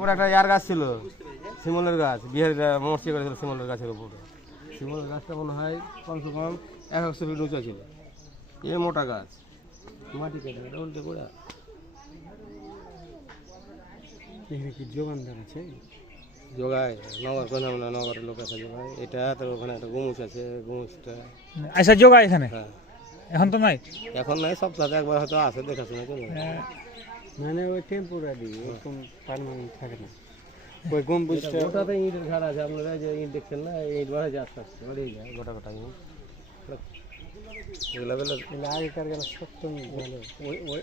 উপরে একটা ইয়ার গাছ ছিল, শিমলের গাছ, বিহারি মরচি করেছিল শিমলের গাছের উপরে। শিমলের গাছটা মনে হয় কমসে কম 100 ফিট উঁচা ছিল। এ মোটা গাছ, মাটি কেটে এটা উল্টে পড়ে। এখানে কি যোগানদার আছে? যোগায় নগর কোন না, নগরের লোক আছে যোগায়। এটা তো ওখানে একটা গুমুস আছে, গুমুসটা আচ্ছা যোগায় এখানে হ্যাঁ এখন তো নাই। এখন নাই, সপ্তাহে একবার হয়তো আসে, দেখাশোনা চলে। মানে ওই টেম্পোরারি, ওরকম পার্মানেন্ট থাকে না। ওই গম্বুজটা গোটাতে ইটের ঘর আছে, আপনারা যে ইট দেখছেন না, ইট বাড়ে যায় আস্তে আস্তে বাড়িয়ে যায় গোটা গোটা ইট। এগুলো বেলা আগেকার গেলে সত্য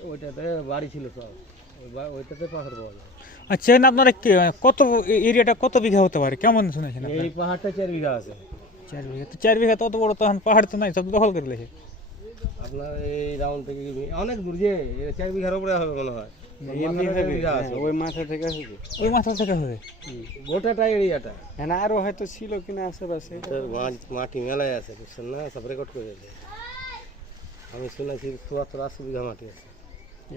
ওইটাতে বাড়ি ছিল সব, ওইটাতে পাহাড় পাওয়া যায়। আচ্ছা আপনারা কত এরিয়াটা কত বিঘা হতে পারে কেমন শুনেছেন? এই পাহাড়টা 4 বিঘা আছে। 4 বিঘা? তো 4 বিঘা তত বড় তখন পাহাড় তো নাই, সব দখল করে লেছে। আপনার এই রাউন্ড থেকে অনেক দূর, যে 4 বিঘার উপরে হবে মনে হয়। ওই মাথা থেকে হবে, ওই মাথা থেকে হবে গোটাটা এরিয়াটা। হ্যাঁ, আরো হয়তো ছিল কিনা আশেপাশে। মাটি মেলায় আছে, বুঝছেন না, সব রেকর্ড করে দেয়। আমি শুনেছি 70-80 বিঘা মাটি আছে।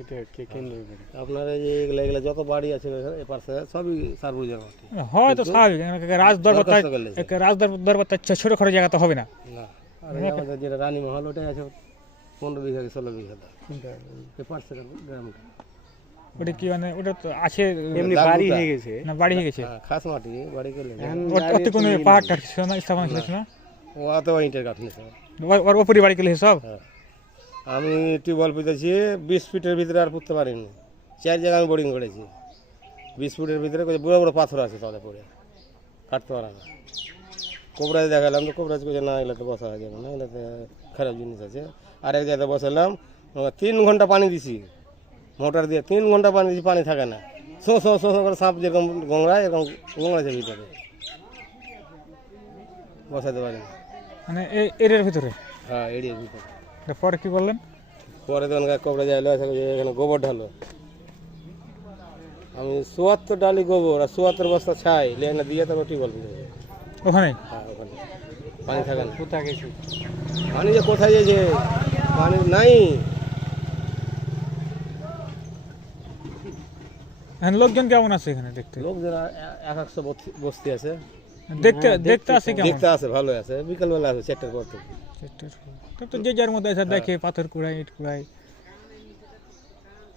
এটা কে কেন্দ্র করে আপনার এই যে এগুলা এগুলা যত বাড়ি আছে এ পাশে সবই সারবুজের মাটি। হয় তো স্বাভাবিক, রাজদরবার ছোট খরচ জায়গা তো হবে না। না, আর আমাদের যেটা রানীমহল ওটাই আছে 15 বিঘা কি 16 বিঘা। পার্সেল গ্রামটা ওটা কি মানে ওটা তো আছে এমনি বাড়ি হয়ে গেছে না, বাড়ি হয়ে গেছে। খাস মাটি বাড়ি করলে ওতে কোনো পাহাড় টাট ছিল না, স্থাপন ছিল না, ও অত ইটের গাঁথনি সব ওর উপরে বাড়ি করলে সব। আমি টিউবওয়েল পেতেছি 20 ফিটের ভিতরে আর পুঁততে পারিনি। 4 জায়গায় আমি বোরিং করেছি। 20 ফুটের ভিতরে বড় বড় পাথর আছে, তাহলে পড়ে কাটতে পারা না। কোবরাজ দেখালাম তো কোবরাজ করছে না, এগুলোতে বসা হয়ে যাবে না, এগুলোতে খারাপ জিনিস আছে। আরেক জায়গায় বসালাম, 3 ঘন্টা পানি দিছি মোটর দিয়ে, 3 ঘন্টা পানি দিছি, পানি থাকে না। শো শো শো করে সাপ যেরকম গোংড়ায় এরকম গোংড়াছে ভিতরে, বসাতে পারি না। মানে এই এরিয়ার ভিতরে? হ্যাঁ, এরিয়ার ভিতরে। পরে কি বললেন? পরে তখন কোবরাজ এলো, এখানে গোবর ঢালো। আমি 74 ডালি গোবর আর 74 বস্তা ছাই লেনা দিয়ে তারপর টিউবওয়েল পেতেছি ওখানে। হ্যাঁ, ওখানে পানি থাকে না। কোথায় গেছে পানি যে কোথায় গেছে, পানি নাই। এখন লোকজন কেমন আছে এখানে দেখতে? লোকজন 100 বস্তি আছে, দেখতে আসে কেমন? দেখতে আছে, ভালো আছে। বিকালবেলা আছে 4টার পর থেকে। তো যে যার মধ্যে এসে দেখে, পাথর কুড়াই, ইট কুড়াই।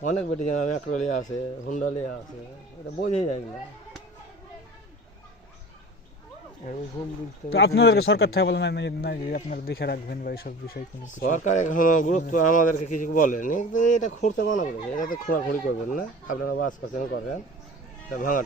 অনেক বেটি জানা ম্যাক্রোলিয়া আছে, হুন্ডালিয়া আছে, এটা বোঝাই যায় না। তো আপনাদেরকে সরকার থেকে বলে না যে আপনারা দেখে রাখবেন বা এইসব বিষয় কোনো? সরকার এখনো গুরুত্ব আমাদেরকে কিছু বলেনি। এটা খুঁড়তে মানা করেছে, এটা তো খোঁড়াখুড়ি করবেন না, আপনারা বাস করছেন করেন, ভাঙা